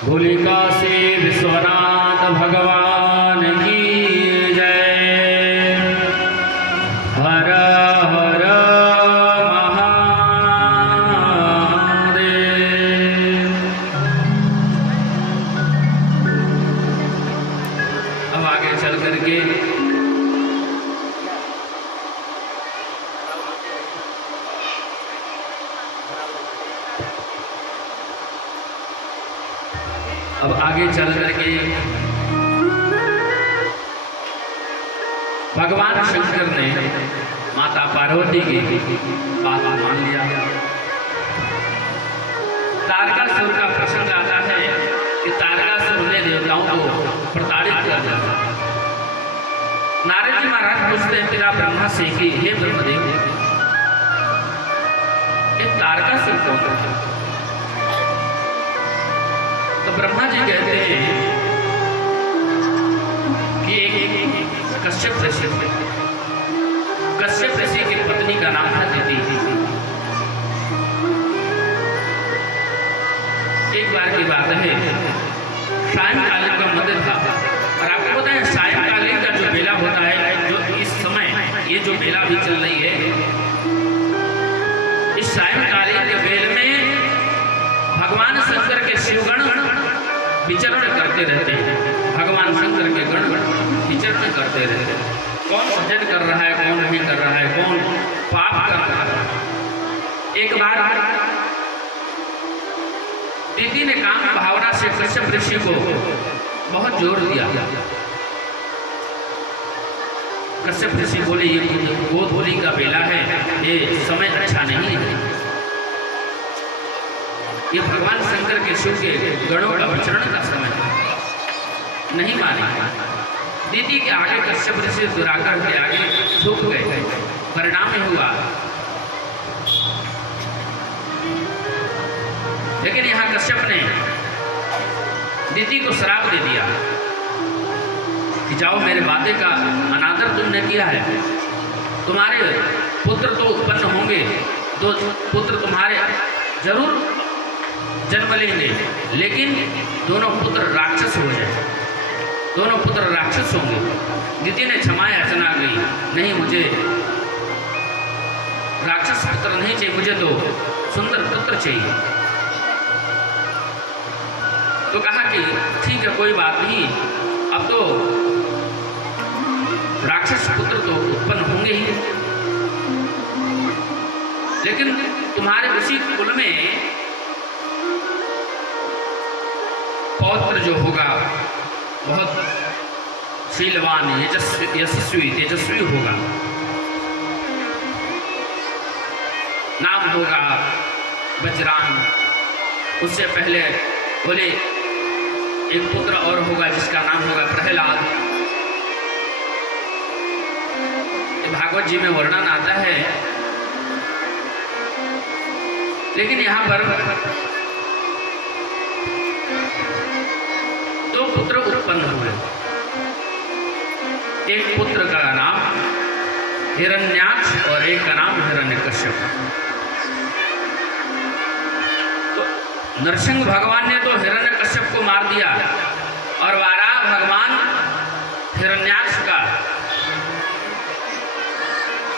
भूलिका से विश्वनाथ भगवान की जय। हर हर महादेव। अब आगे चल करके भगवान शंकर ने माता पार्वती की बात मान लिया। तारकासुर का प्रसंग आता है कि तारकासुर ने देवताओं को प्रताड़ित कर दिया। नारद जी महाराज पूछते हैं पिता ब्रह्मा से कि हे ब्रह्मदेव, एक तारकासुर कौन था? तो ब्रह्मा जी कहते हैं कि एक कश्यप ऋषि की पत्नी का नाम था दिति। एक बार की बात है, सायंकालीन का मंदिर था और आपको पता है सायंकालीन का जो मेला होता है, जो इस समय ये जो मेला भी चल रही है, इस सायंकालीन के मेले में भगवान शंकर के शिवगण विचरण करते रहते हैं। भगवान शंकर के गण विचरण करते रहते हैं। कौन भजन कर रहा है, कौन नहीं कर रहा है, कौन पाप कर रहा है। एक बार दिति ने काम भावना से कश्यप ऋषि को बहुत जोर दिया। कश्यप ऋषि बोले ये गोद होली का बेला है, ये समय अच्छा नहीं है, ये भगवान शंकर के शिव के गणों का विचरण का समय है, नहीं माने। दिति के आगे कश्यप ऋषि दुराकर के आगे झुक गए। परिणाम हुआ, लेकिन यहाँ कश्यप ने दिति को श्राप दे दिया कि जाओ, मेरे वादे का अनादर तुमने किया है, तुम्हारे पुत्र तो उत्पन्न होंगे, दो पुत्र तुम्हारे जरूर जन्म लेंगे, लेकिन दोनों पुत्र राक्षस हो जाए, दोनों पुत्र राक्षस होंगे। दिति ने क्षमा याचना की, नहीं मुझे राक्षस पुत्र नहीं चाहिए, मुझे तो सुंदर पुत्र चाहिए। तो कहा कि ठीक है, कोई बात नहीं, अब तो राक्षस पुत्र तो उत्पन्न होंगे ही, लेकिन तुम्हारे उसी कुल में पौत्र जो होगा बहुत शीलवान, यशस्वी, तेजस्वी होगा, नाम होगा बजरांग। उससे पहले बोले एक पुत्र और होगा जिसका नाम होगा प्रहलाद। भागवत जी में वर्णन आता है, लेकिन यहाँ पर दो पुत्र उत्पन्न हुए। एक पुत्र का नाम हिरण्याक्ष और एक का नाम हिरण्यकश्यप। तो नरसिंह भगवान ने तो हिरण्यकश्यप को मार दिया और वाराह भगवान हिरण्याक्ष का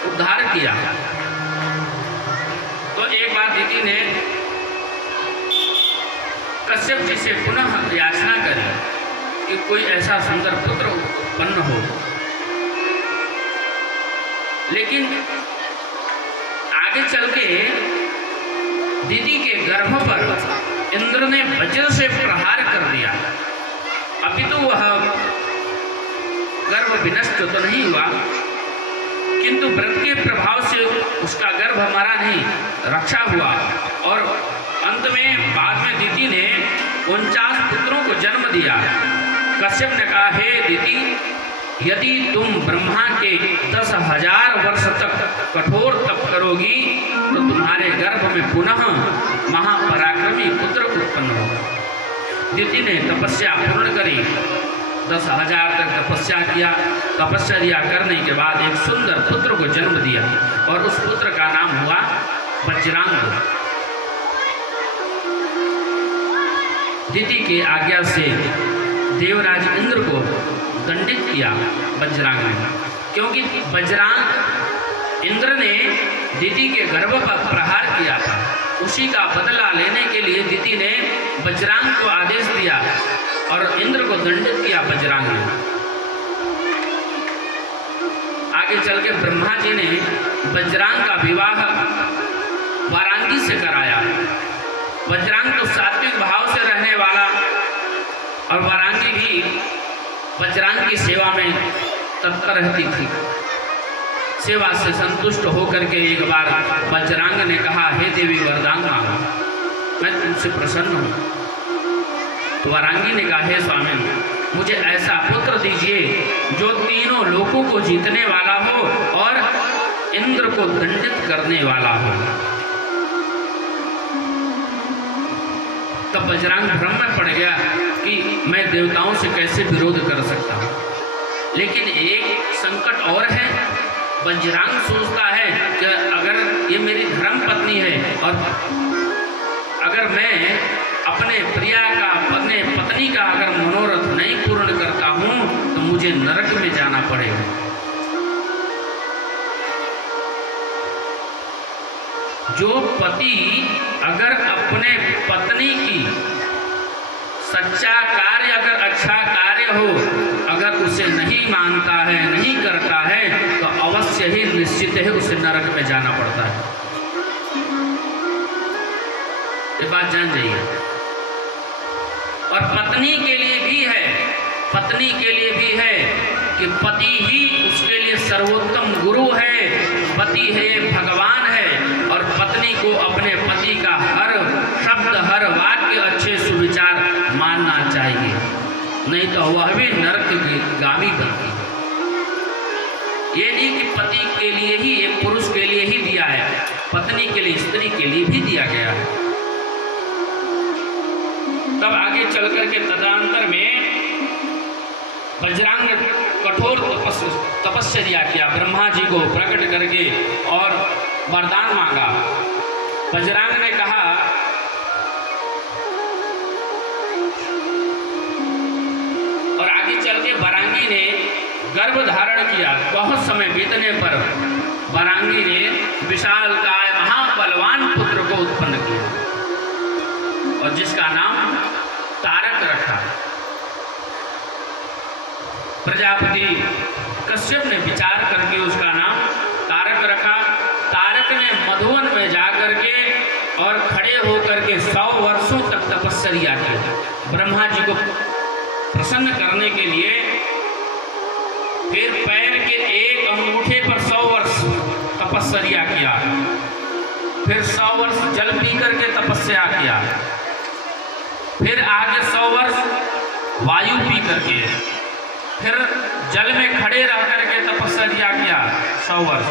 उद्धार किया। तो एक बार दिति ने कश्यप जी से पुनः याचना करी कि कोई ऐसा सुंदर पुत्र उत्पन्न हो, लेकिन आगे चल के दिति के गर्भ पर इंद्र ने वज्र से प्रहार कर दिया। अभी तो वह गर्भ विनष्ट तो नहीं हुआ, किंतु व्रत के प्रभाव से उसका गर्भ मरा नहीं, रक्षा हुआ। और अंत में बाद में दिति ने 49 पुत्रों को जन्म दिया। कश्यप ने कहा, हे दिति, यदि तुम ब्रह्मा के 10,000 वर्ष तक कठोर तप करोगी तो तुम्हारे गर्भ में पुनः महापराक्रमी पुत्र उत्पन्न होगा। दिति ने तपस्या पूर्ण करी, 10,000 तक तपस्या किया। तपस्या करने के बाद एक सुंदर पुत्र को जन्म दिया और उस पुत्र का नाम हुआ वज्रांग। दिति की आज्ञा से देवराज इंद्र को दंडित किया वज्रांग ने, क्योंकि वज्रांग इंद्र ने दिति के गर्भ पर प्रहार किया था। उसी का बदला लेने के लिए दिति ने वज्रांग को आदेश दिया और इंद्र को दंडित किया वज्रांग ने। आगे चल के ब्रह्मा जी ने वज्रांग का विवाह वारांगी से कराया। वज्रांग तो सात्विक भाव से रहने वाला और वारांगी भी वज्रांग की सेवा में तत्पर रहती थी। सेवा से संतुष्ट होकर के एक बार वज्रांग ने कहा, हे देवी वरदान मांगो, मैं तुमसे प्रसन्न हूँ। तो वारांगी ने कहा, हे स्वामी, मुझे ऐसा पुत्र दीजिए जो तीनों लोकों को जीतने वाला हो और इंद्र को दंडित करने वाला हो। तब वज्रांग भ्रम में पड़ गया कि मैं देवताओं से कैसे विरोध कर सकता हूँ। लेकिन एक संकट और है। वज्रांग सोचता है कि अगर ये मेरी धर्म पत्नी है और अगर मैं अपने प्रिया का, अपने पत्नी का अगर मनोरथ नहीं पूर्ण करता हूँ तो मुझे नरक में जाना पड़ेगा। जो पति अगर अपने पत्नी की सच्चा कार्य, अगर अच्छा कार्य हो, अगर उसे नहीं मानता है, नहीं करता है, तो अवश्य ही निश्चित है उसे नरक में जाना पड़ता है। ये बात जान जाइए। और पत्नी के लिए भी है, पत्नी के लिए भी है कि पति ही उसके लिए सर्वोत्तम गुरु है, पति है भगवान है। और पत्नी को अपने पति का हर शब्द, हर वाक्य अच्छे सुविचार मानना चाहिए, नहीं तो वह भी नरक की गामी बनती है। ये नहीं कि पति के लिए ही, एक पुरुष के लिए ही दिया है, पत्नी के लिए, स्त्री के लिए भी दिया गया है। तब आगे चल करके तदनंतर में वज्रांग ने कठोर तपस्या किया, ब्रह्मा जी को प्रकट करके और वरदान मांगा। वज्रांग ने कहा, और आगे चल के वारांगी ने गर्भ धारण किया। बहुत समय बीतने पर वारांगी ने विशालकाय महाबलवान पुत्र को उत्पन्न किया और जिसका नाम तारक रखा। प्रजापति कश्यप ने विचार करके उसका नाम तारक रखा। तारक ने मधुवन में जाकर के और खड़े होकर के 100 वर्षों तक तपस्या की ब्रह्मा जी को प्रसन्न करने के लिए। फिर पैर के एक अंगूठे पर 100 वर्ष तपस्या किया। फिर 100 वर्ष जल पी करके तपस्या किया। फिर आगे 100 वर्ष वायु पी करके, फिर जल में खड़े रह करके तपस्या किया 100 वर्ष।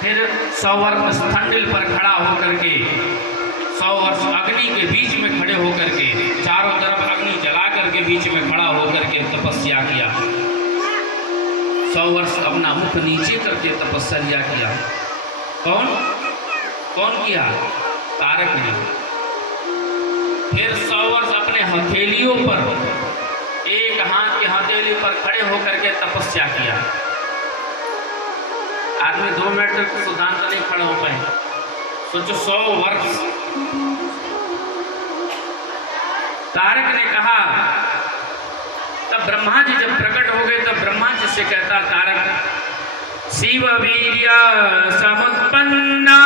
फिर 100 वर्ष स्थंडिल पर खड़ा होकर के, 100 वर्ष अग्नि के बीच में खड़े होकर के, चारों तरफ अग्नि जला करके बीच में खड़ा होकर के तपस्या किया। 100 वर्ष अपना मुख नीचे करके तपस्या किया। कौन किया? तारक ने। फिर 100 वर्ष अपने हथेलियों पर, एक हाथ के हथेली पर खड़े होकर के तपस्या किया। आदमी 2 मिनट तक सिद्धांत नहीं खड़ा हो पाए, सोचो 100 वर्ष। तारक ने कहा, तब ब्रह्मा जी जब प्रकट हो गए तब ब्रह्मा जी से कहता तारक, शिव वीर्य समुत्पन्ना